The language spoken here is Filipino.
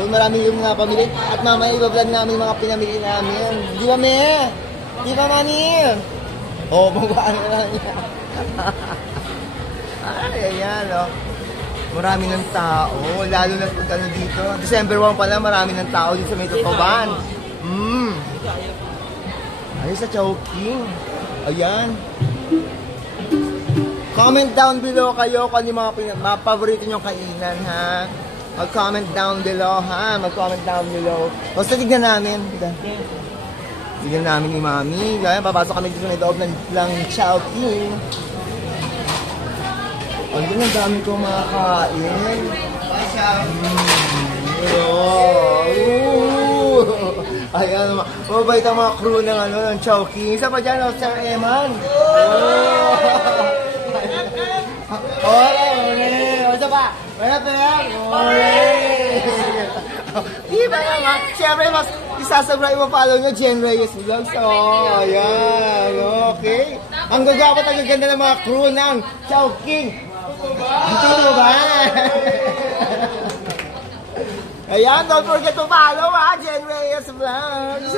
Doon marami yung mga pamili. At mamaya iba-vlog namin yung mga pinamili namin. Di ba, me? Di ba, mami? Oo, banggaan na lang niya. Ay, ayan, oh. Marami ng tao. Lalo na pag ano dito. December 1 pa lang, marami ng tao dito sa may Totoban. Ayun sa Chowking. Ayan. Comment down below kayo kung ano yung mga paborito nyong kainan, ha? Mag-comment down below, ha? Mag-comment down below. Basta tignan namin. Tignan namin ni Mami. Kaya papasok kami dito sa loob ng Chowking. Ang dami kong makakain. Ayan, mabait ang mga crew ng Chowking. Isa pa dyan, Sir Eman. Isa pa. Iba naman. Siyempre, mas isasabray mo follow nyo, Jen Reyes Vlogs. Ayan. Okay. Ang gagawat at gaganda ng mga crew ng Chowking. Ito ba? Ayan, don't forget to follow, ha, Jen Reyes Vlogs.